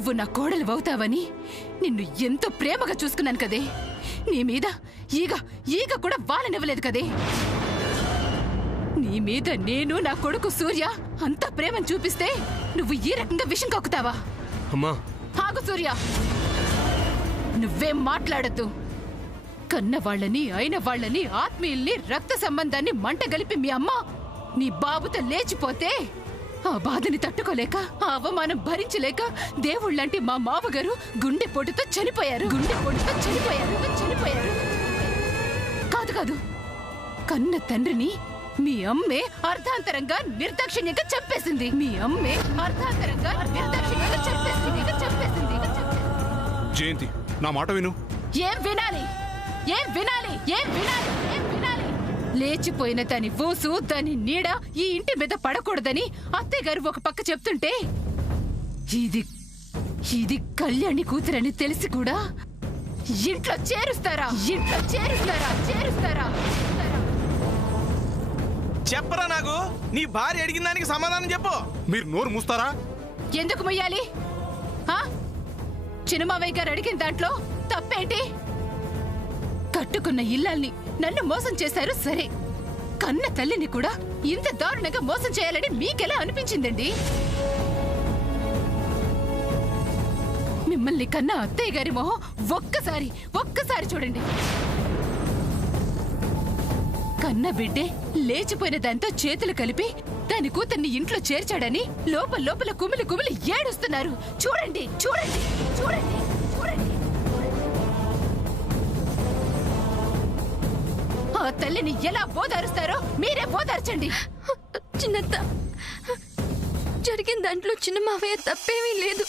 నువ్వు నా కోడలు అవుతావని నిన్ను ఎంతో ప్రేమగా చూసుకున్నాను కదే. నీ మీద ఈగ ఈగ కూడా వాలనివ్వలేదు కదే. నీ మీద నేను నా కొడుకు సూర్య అంత ప్రేమను చూపిస్తే నువ్వు ఈ రకంగా విషం కక్కుతావా? అమ్మా ఆగు సూర్య, నువ్వేం మాట్లాడద్దు. కన్న వాళ్ళని అయిన వాళ్ళని ఆత్మీయుల్ని రక్త సంబంధాన్ని మంటగలిపి మీ అమ్మ నీ బాబుతో లేచిపోతే ఆ బాధని తట్టుకోలేక ఆ అవమానం భరించలేక దేవుళ్ళంటి మా మామగారు గుండెపోటుతో చనిపోయారు. కాదు కాదు, కన్న తండ్రిని మీ అమ్మే అర్ధాంతరంగా నిర్దాక్షిణ్యంగా చంపేసింది. జయంతి, నా మాట విను. ఏం వినాలి? లేచిపోయిన దాని ఊసు దాని నీడ ఈ ఇంటి మీద పడకూడదని అత్తయ్య గారు ఒక పక్క చెప్తుంటే ఇది కళ్యాణి కూతురని తెలిసి కూడా ఇంట్లో చేరుస్తారా? చెప్పరా నాకు. నీ భార్య అడిగిన దానికి సమాధానం చెప్పు. మీరు నోరు మూస్తారా? ఎందుకు మొయ్యాలి? చిన్నమావయ్య గారు అడిగిన దాంట్లో తప్పేంటి? కట్టుకున్న ఇల్లాల్ని నన్ను మోసం చేశారు సరే, కన్న తల్లిని కూడా ఇంత దారుణంగా మోసం చేయాలని మీకెలా అనిపించిందండి? మిమ్మల్ని కన్న అత్తయ్య గారి మొహం ఒక్కసారి చూడండి. కన్న బిడ్డే లేచిపోయిన దాంతో చేతులు కలిపి దాని కూతుర్ని ఇంట్లో చేర్చాడని లోపల కుమిలి ఏడుస్తున్నారు. చూడండి. ఆ తల్లిని ఎలా బోధారుస్తారో మీరే బోధార్చండి. చిన్నత్త, జరిగిన దాంట్లో చిన్న మావయ్య తప్పేమీ లేదు.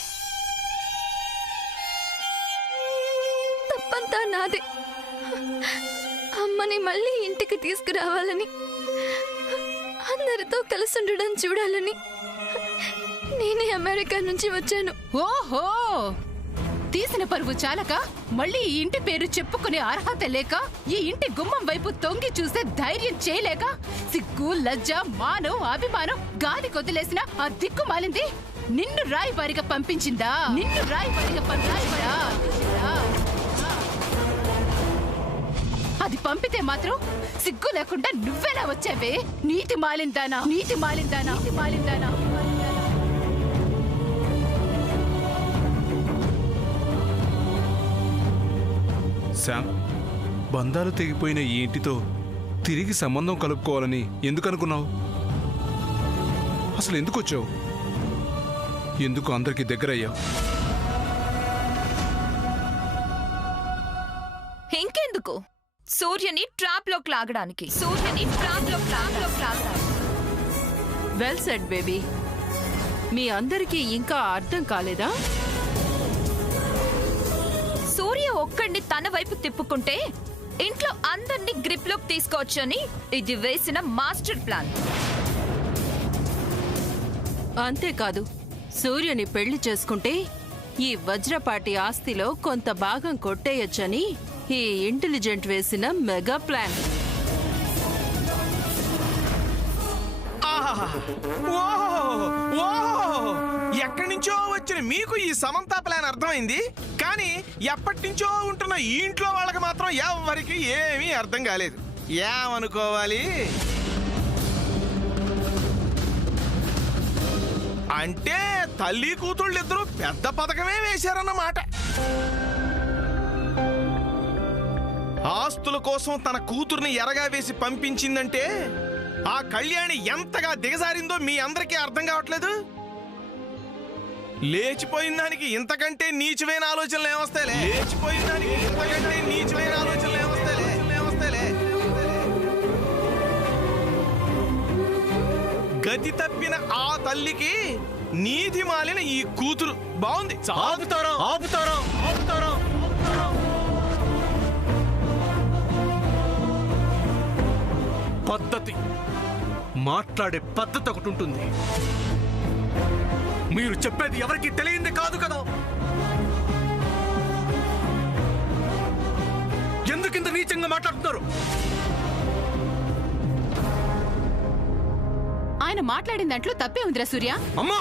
తప్పంతా నాదే. అమ్మని మళ్ళీ ఇంటికి తీసుకురావాలని, అందరితో కలిసి ఉండడం చూడాలని నేనే అమెరికా నుంచి వచ్చాను. ఓహో, తీసిన పరువు చాలక మళ్ళీ ఈ ఇంటి పేరు చెప్పుకునే అర్హత లేక ఈ ఇంటి గుమ్మం వైపు తొంగి చూసే ధైర్యం చేయలేక సిగ్గు లజ్జ మానం అభిమానం గాలి కొదిలేసిన ఆ దిక్కు మాలింది నిన్ను రాయబారిగా పంపించిందా? అది పంపితే మాత్రం సిగ్గు లేకుండా నువ్వెలా వచ్చావే? నీతి మాలిందానా. శామ్, బంధాలు తెగిపోయిన ఈ ఇంటితో తిరిగి సంబంధం కలుపుకోవాలని ఎందుకు అనుకున్నావు? అసలు ఎందుకు వచ్చావు? ఎందుకు అందరికి దగ్గరయ్యావు? ఇంకెందుకు? సూర్యని ట్రాప్ లోకి లాగడానికి. Well said baby. మీ అందరికీ ఇంకా అర్థం కాలేదా? సూర్య ఒక్కడిని తన వైపు తిప్పుకుంటే ఇంట్లో అందరినీ గ్రిప్ లోకి తీసుకోవచ్చని ఇది వేసిన మాస్టర్ ప్లాన్. అంతేకాదు, సూర్యని పెళ్లి చేసుకుంటే ఈ వజ్రపాటి ఆస్తిలో కొంత భాగం కొట్టేయొచ్చని ఈ ఇంటెలిజెంట్ వేసిన మెగా ప్లాన్. ఎక్కడి నుంచో వచ్చిన మీకు ఈ సమంత ప్లాన్ అర్థమైంది, కానీ ఎప్పటి నుంచో ఉంటున్న ఈ ఇంట్లో వాళ్ళకి మాత్రం ఎవరికి ఏమీ అర్థం కాలేదు. ఏమనుకోవాలి అంటే తల్లి కూతుళ్ళిద్దరూ పెద్ద పథకమే వేశారన్నమాట. ఆస్తుల కోసం తన కూతుర్ని ఎరగా వేసి పంపించిందంటే ఆ కళ్యాణి ఎంతగా దిగజారిందో మీ అందరికీ అర్థం కావట్లేదు. లేచిపోయిన దానికి ఇంతకంటే నీచమైన ఆలోచనలు ఏమొస్తాయిలే. గతి తప్పిన ఆ తల్లికి నీతి మాలిన ఈ కూతురు బాగుంది. ఆపుతారా పద్ధతి, మాట్లాడే పద్ధతి ఒకటి ఉంటుంది. మీరు చెప్పేది ఎవరికి తెలియంది కాదు కదా. ఎందుకింత నీచంగా మాట్లాడుతున్నారు? ఆయన మాట్లాడిన దాంట్లో తప్పే ఉందిరా సూర్య. అమ్మా,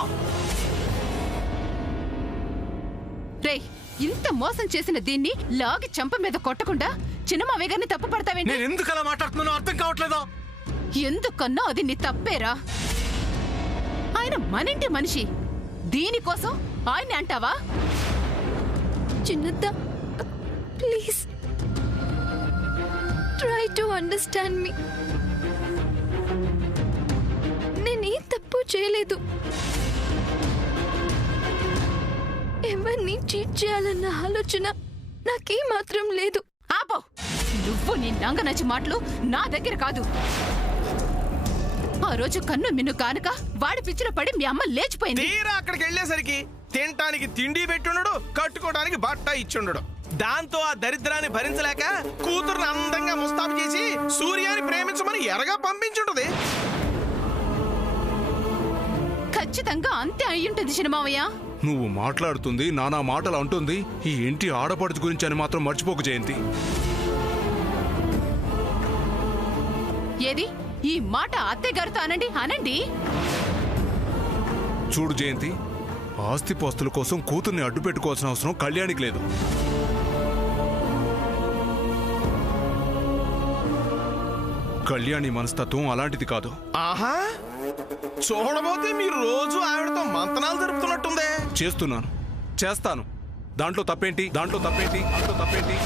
ఇంత మోసం చేసిన దీన్ని లాగి చంప మీద కొట్టకుండా చిన్నమావయ్య గారిని తప్పు పడతావేంటి? నేను ఎందుకు అలా మాట్లాడుతున్నానో అర్థం కావట్లేదా? ఎందుకన్నా అది నీ తప్పేరా. ఆయన మనింటి మనిషి, దీనికోసం ఆయన్ని అంటావా? చిన్నత్త, ప్లీజ్ ట్రై టు అండర్స్టాండ్ మీ. నేనేం తప్పు చేయలేదు. ఎవరిని చీట్ చేయాలన్న ఆలోచన నాకేమాత్రం లేదు. ఆపో, నువ్వు నీ నంగనచ్చి మాటలు నా దగ్గర కాదు. ఆ రోజు కన్ను మిన్ను కానుక వాడి పిచ్చిలో పడి మీ అమ్మ లేచిపోయింది. తీరా అక్కడికి వెళ్ళేసరికి తినటానికి తిండి పెట్టుండడు, కట్టుకోవడానికి బట్ట ఇచ్చుండడు. దాంతో ఆ దరిద్రాన్ని భరించలేక కూతురుని అందంగా ముస్తాబు చేసి సూర్యాన్ని ప్రేమించమని ఎరగా పంపించుంటది. ఖచ్చితంగా అంతే అయ్యుంటుంది చిన్నమావయ్య. నువ్వు మాట్లాడుతుంది నానా మాటలు అంటుంది ఈ ఇంటి ఆడపడుచు గురించి అని మాత్రం మర్చిపోకు జయంతి. ఏది ఈ మాట అత్తయ్య గారితో అనండి అనండి. చూడు జయంతి, ఆస్తిపాస్తుల కోసం కూతుర్ని అడ్డు పెట్టుకోవాల్సిన అవసరం కళ్యాణికి లేదు. కళ్యాణి మనస్తత్వం అలాంటిది కాదు. ఆహా, చూడబోతే మీరు రోజు ఆవిడతో మంతనాలు జరుపుతున్నట్టుందే. చేస్తున్నాను, చేస్తాను. దాంట్లో తప్పేంటి? దాంట్లో తప్పేంటి? దాంట్లో తప్పేంటి?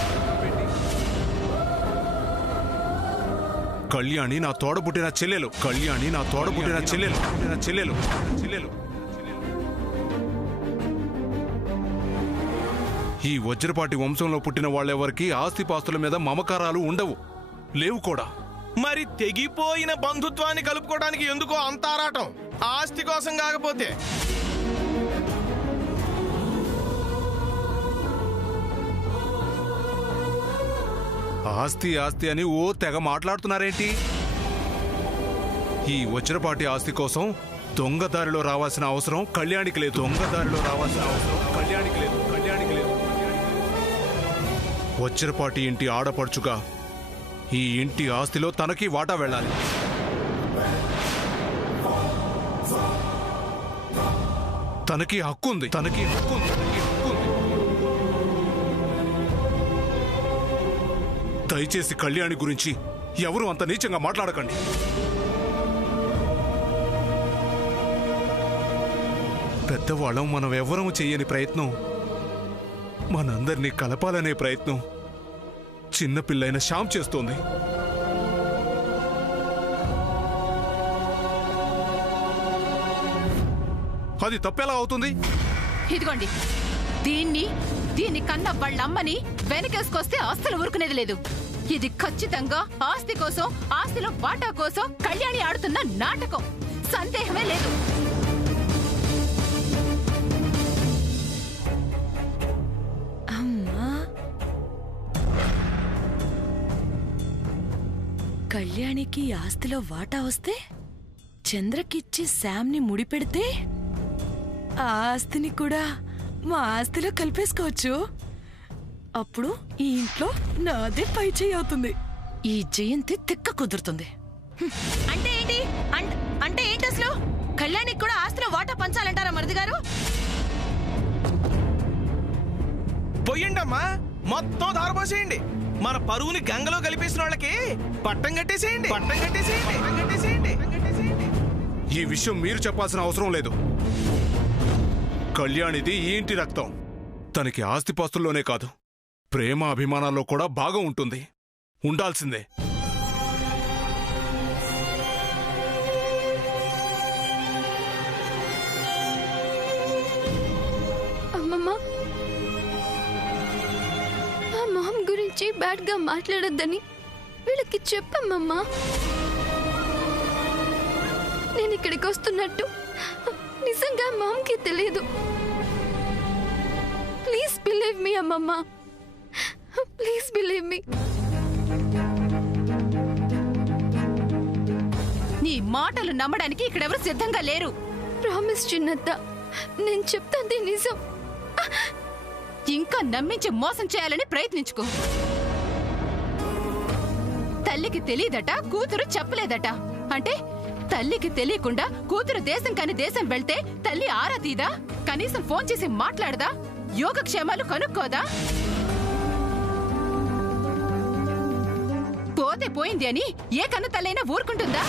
కళ్యాణి నా తోడబుట్టిన చెల్లెలు. కళ్యాణి నా తోడబుట్టిన చెల్లెలు. చెల్లెలు చెల్లెలు ఈ వజ్రపాటి వంశంలో పుట్టిన వాళ్ళెవరికి ఆస్తిపాస్తుల మీద మమకారాలు ఉండవు, లేవు కూడా. మరి తెగిపోయిన బంధుత్వాన్ని కలుపుకోవడానికి ఎందుకో అంత ఆరాటం? ఆస్తి కోసం కాకపోతే ఆస్తి ఆస్తి అని ఓ తెగ మాట్లాడుతున్నారేంటి? ఈ వజ్రపాటి ఆస్తి కోసం దొంగదారిలో రావాల్సిన అవసరం కళ్యాణికి లేదు. దొంగదారిలో రావాల్సిన అవసరం కళ్యాణికి లేదు. కళ్యాణికి లేదు. వజ్రపాటి ఇంటి ఆడపడుచుగా ఈ ఇంటి ఆస్తిలో తనకి వాటా వెళ్ళాలి. తనకి హక్కుంది. తనకి హక్కుంది. తనకి హక్కుంది. దయచేసి కళ్యాణి గురించి ఎవరు అంత నీచంగా మాట్లాడకండి. పెద్దవాళ్ళం మనం ఎవ్వరూ చేయని ప్రయత్నం, మనందరినీ కలపాలనే ప్రయత్నం చిన్నపిల్లైన శ్యామ్ చేస్తోంది. అది తప్పెలా అవుతుంది? ఇదిగోండి, దీన్ని కన్నా వాళ్ళమ్మని వెనకేసుకొస్తే అస్సలు ఊరుకునేది లేదు. ఇది ఖచ్చితంగా ఆస్తి కోసం, ఆస్తిలో వాటా కోసం కళ్యాణి ఆడుతున్న నాటకం, సందేహమే లేదు. అమ్మా, కళ్యాణికి ఆస్తిలో వాటా వస్తే చంద్రకిచ్చి శామ్ని ముడిపెడితే ఆ ఆస్తిని కూడా మా ఆస్తిలో కలిపేసుకోవచ్చు. అప్పుడు ఈ ఇంట్లో నాదే పై చేయి అవుతుంది. ఈ జయంతి తిక్క కుదురుతుంది. అంటే ఏంటి? అంటే ఏంటి అసలు? కళ్యాణికి కూడా ఆస్తిలో వాటా పంచాలంటారా మరిది గారు? పొయ్యండమ్మా, మొత్తం దారపోసేయండి. మన పరువుని గంగలో కలిపేసిన వాళ్ళకి పట్టం కట్టేసేయండి. పట్టం కట్టేసేయండి. పట్టం కట్టేసేయండి. ఈ విషయం మీరు చెప్పాల్సిన అవసరం లేదు. కళ్యాణిది ఈ ఇంటి రక్తం. తనకి ఆస్తిపాస్తుల్లోనే కాదు, ప్రేమ అభిమానాల్లో కూడా బాగా ఉంటుంది, ఉండాల్సిందే. అమ్మమ్మ, మా మామ్ గురించి బ్యాడ్ గా మాట్లాడొద్దని వీళ్ళకి చెప్పమ్మమ్మా. నేను ఇక్కడికి వస్తున్నట్టు నిజంగా మామ్కి తెలియదు. ప్లీజ్ బిలీవ్ మీ అమ్మమ్మ, ప్లీజ్ బిలీవ్ మీ. నీ మాటలు నమ్మడానికి ఇక్కడెవరు సిద్ధంగా లేరు. ప్రామిస్ చిన్నత్త, నేను చెప్తాంది నిజం. ఇంకా నమ్మించి మోసం చేయాలని ప్రయత్నించుకో. తల్లికి తెలియదట, కూతురు చెప్పలేదట. అంటే తల్లికి తెలియకుండా కూతురు దేశం కాని దేశం వెళ్తే తల్లి ఆరా తీదా? కనీసం ఫోన్ చేసి మాట్లాడదా? యోగక్షేమాలు కనుక్కోదా? పోతే పోయింది అని ఏ కన్న తల్లైనా ఊరుకుంటుందా?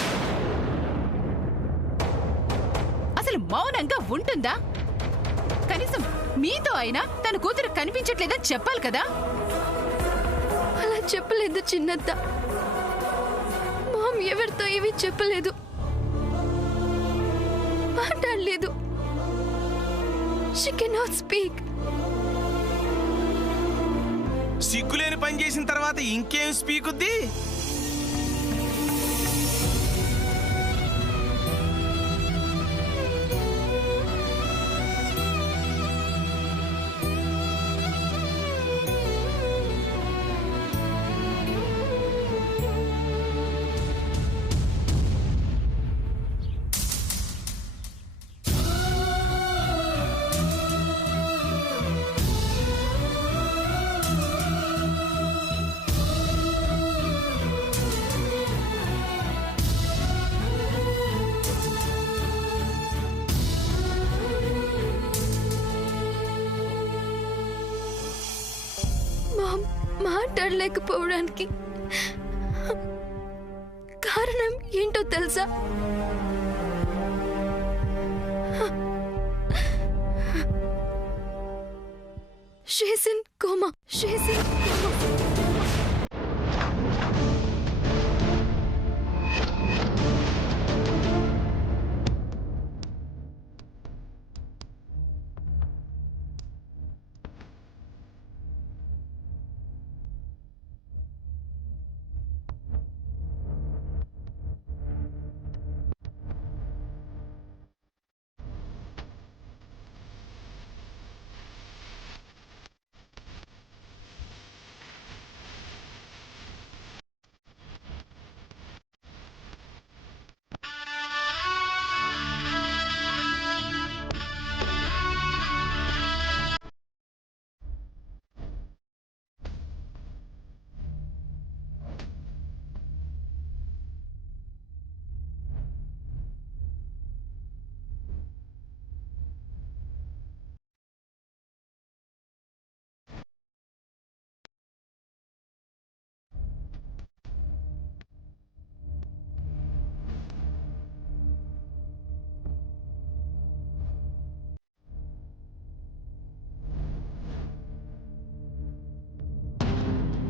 అసలు మౌనంగా ఉంటుందా? కనీసం మీతో అయినా తన కూతురు కనిపించట్లేదని చెప్పాలి కదా. అలా చెప్పలేదు చిన్నత్త. మామ్ ఎవరితో ఏమీ చెప్పలేదు, మాట్లాడలేదు. She cannot speak. సిగ్గులేని పని చేసిన తర్వాత ఇంకేం స్పీకుద్ది? మామ్ మాట్లాడలేకపోవడానికి కారణం ఏంటో తెలుసా? She's in coma. She's in coma.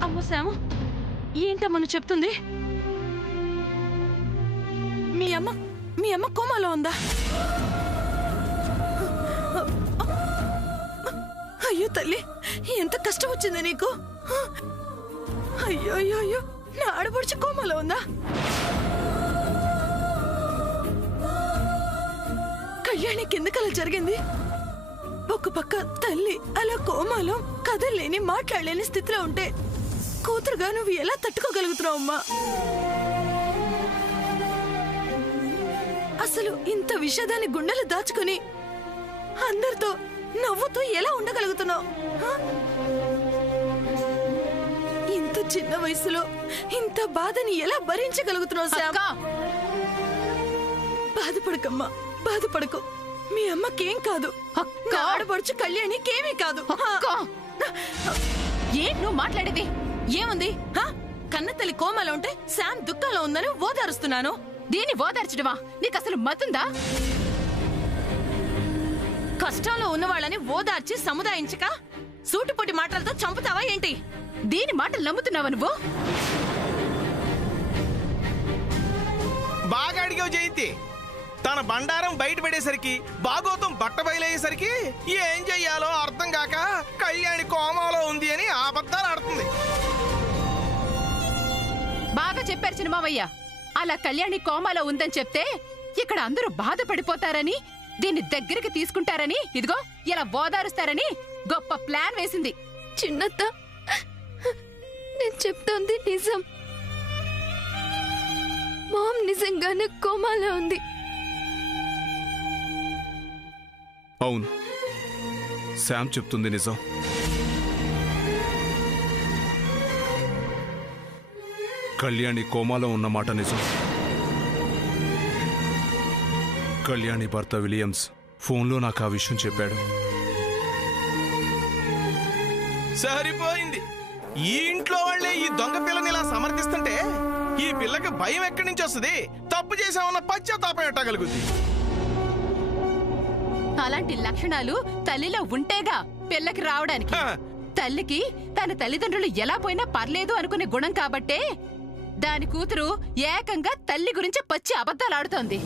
అమ్మో శాము, ఏంటమ్మను చెప్తుంది? మీ అమ్మ కోమాలో ఉందా? అయ్యో తల్లి, ఎంత కష్టం వచ్చింది నీకు. అయ్యో అయ్యో అయ్యో, నా ఆడపడుచు కోమాలో ఉందా? కళ్యాణి కిందకలా జరిగింది. ఒక పక్క తల్లి అలా కోమాలో కదలేని మాట్లాడలేని స్థితిలో ఉంటే కూతురుగా నువ్వు ఎలా తట్టుకోగలుగుతున్నావు అమ్మా? అసలు ఇంత విషాదాన్ని గుండెలు దాచుకుని అందరితో నవ్వుతూ ఎలా ఉండగలుగుతున్నావు? ఇంత చిన్న వయసులో ఇంత బాధని ఎలా భరించగలుగుతున్నావు శ్యామ్? బాధపడకమ్మా, బాధపడకు. మీ అమ్మకేం కాదు, ఆడపడుచు కళ్యాణికేమీ కాదు. ఏం నువ్వు మాట్లాడేది? ఏముంది? కన్న తల్లి కోమలో ఉంటే శామ్ దుఃఖంలో ఉందని ఓదారుస్తున్నాను. దీన్ని ఓదార్చడమా? నీకు అసలు మతుందా? కష్టంలో ఉన్న వాళ్ళని ఓదార్చి సముదాయించక సూటిపోటి మాటలతో చంపుతావా ఏంటి? దీని మాటలు నమ్ముతున్నావా నువ్వు? బాగా అడిగావు జయంతి. తన బండారం బయటపడేసరికి, బాగోతం బట్ట బయలయ్యేసరికి ఏం చెయ్యాలో అర్థం కాక కళ్యాణి కోమాలో ఉంది అని అబద్ధాలు ఆడుతుంది. బాగా చెప్పారు చిన్నమావయ్య. అలా కళ్యాణి కోమాలో ఉందని చెప్తే ఇక్కడ అందరూ బాధపడిపోతారని, దీన్ని దగ్గరికి తీసుకుంటారని, ఇదిగో ఇలా ఓదారుస్తారని గొప్ప ప్లాన్ వేసింది. చిన్నత్త, నేను చెప్తోంది నిజం. మామ్ నిజంగానే కోమాలో ఉంది. అవును, శామ్ చెప్తుంది నిజం. కళ్యాణి కోమాలో ఉన్నమాట నిజం. కళ్యాణి భర్త విలియమ్స్ ఫోన్లో నాకు ఆ విషయం చెప్పాడు. సరిపోయింది. ఈ ఇంట్లో వాళ్ళే ఈ దొంగ పిల్లని ఇలా సమర్థిస్తుంటే ఈ పిల్లకి భయం ఎక్కడి నుంచి వస్తుంది? తప్పు చేసామన్న పశ్చాత్తాపం ఎట్టగలుగుద్ది? అలాంటి లక్షణాలు తల్లిలో ఉంటేగా పిల్లకి రావడానికి. తల్లికి తన తల్లిదండ్రులు ఎలా పోయినా పర్లేదు అనుకునే గుణం కాబట్టే దాని కూతురు ఏకంగా తల్లి గురించి పచ్చి అబద్ధాలాడుతోంది.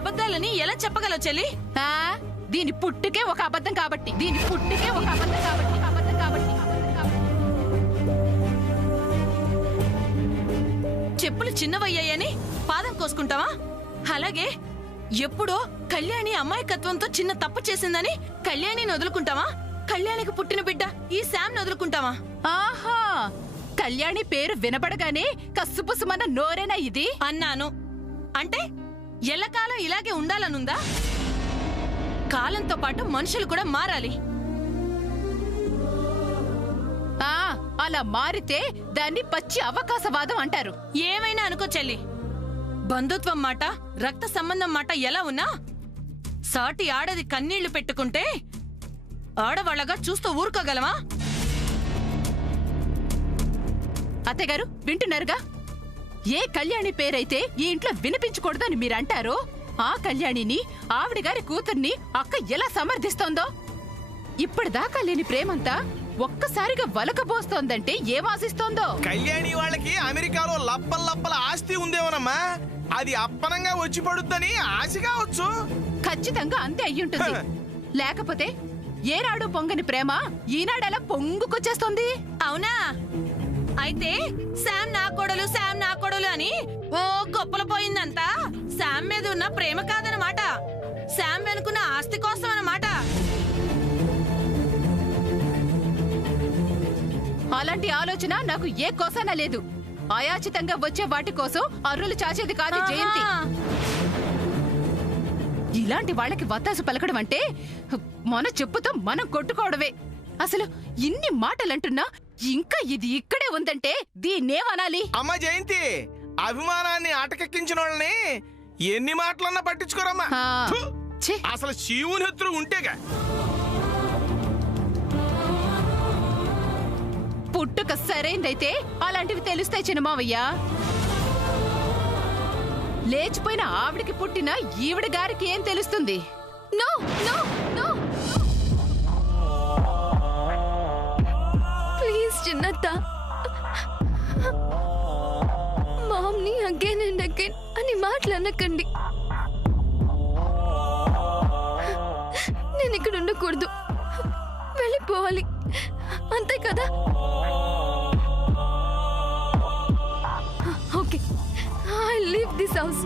అబద్ధాలని ఎలా చెప్పగలవు చెల్లి? దీని పుట్టుకే ఒక అబద్ధం కాబట్టి, దీని పుట్టుకే ఒక అబద్ధం కాబట్టి, అబద్ధం కాబట్టి. చెప్పులు చిన్నవయ్యాయని పాదం కోసుకుంటావా? అలాగే ఎప్పుడో కళ్యాణి అమాయకత్వంతో చిన్న తప్పు చేసిందని కళ్యాణిని వదులుకుంటావా? కళ్యాణికి పుట్టిన బిడ్డ ఈ శామ్ వదులుకుంటావా? ఆహా, కళ్యాణి పేరు వినబడగానే కస్సుపుసుమన్న నోరేనా ఇది అన్నాను. అంటే ఎల్లకాలం ఇలాగే ఉండాలనుందా? కాలంతో పాటు మనుషులు కూడా మారాలి. అలా మారితే దాన్ని పచ్చి అవకాశవాదం అంటారు. ఏమైనా అనుకో చెల్లి, బంధుత్వం మాట రక్త సంబంధం మాట ఎలా ఉన్నా సాటి ఆడది కన్నీళ్లు పెట్టుకుంటే ఆడవాళ్ళగా చూస్తూ ఊరుకోగలమా? అత్తగారు వింటున్నారుగా, ఏ కళ్యాణి పేరైతే ఈ ఇంట్లో వినిపించకూడదని మీరంటారో ఆ కళ్యాణిని ఆవిడ గారి కూతుర్ని అక్క ఎలా సమర్థిస్తోందో. ఇప్పటిదాకా లేని ప్రేమంతా ఒక్కసారిగా వలకబోస్తోందంటే ఏం ఆశిస్తోందో. కళ్యాణి వాళ్ళకి అమెరికాలో లప్పల ఆస్తి ఉందేమోనమ్మా, అది అప్పనంగా వచ్చి పడుద్దని ఆశ కావచ్చు. ఖచ్చితంగా అంతే అయ్యుంటుంది. లేకపోతే ఏనాడు పొంగని ప్రేమ ఈనాడెలా పొంగుకొచ్చేస్తుంది? అవునా? అయితే శామ్ నా కొడలు, శామ్ నా కొడలు అని ఓ గొప్పలు పోయిందంతా శామ్ మీద ఉన్న ప్రేమ కాదనమాట, శామ్ వెనుకున్న ఆస్తి కోసం అన్నమాట. అలాంటి ఆలోచన నాకు ఏ కోసానా లేదు. అయాచితంగా వచ్చే వాటి కోసం అర్రులు చాచేది కాదు జయంతి. ఇలాంటి వాళ్ళకి వత్తాసు పలకడం అంటే మన చెప్పుతో మనం కొట్టుకోవడమే. అసలు ఇన్ని మాటలంటున్నా ఇంకా ఇది ఇక్కడే ఉందంటే దీన్నేమనాలి? అమ్మ జయంతి, అభిమానాన్ని ఆటకెక్కించిన వాళ్ళని ఎన్ని మాటలన్నా పట్టించుకోరమ్మా. అసలు శివుని హెత్తురు ఉంటేగా. పుట్టుక సరైందైతే అలాంటివి తెలుస్తాయి చిన్నమావయ్య. లేచిపోయిన ఆవిడికి పుట్టిన ఈవిడ గారికి ఏం తెలుస్తుంది? నో నో నో, ప్లీజ్ చిన్నత్త, మామ్ని అగైన్ అండ్ అగైన్ అని మాట్లాడకండి. నేను ఇక్కడ ఉండకూడదు, వెళ్ళిపోవాలి, అంతే కదా? Okay, I leave this house.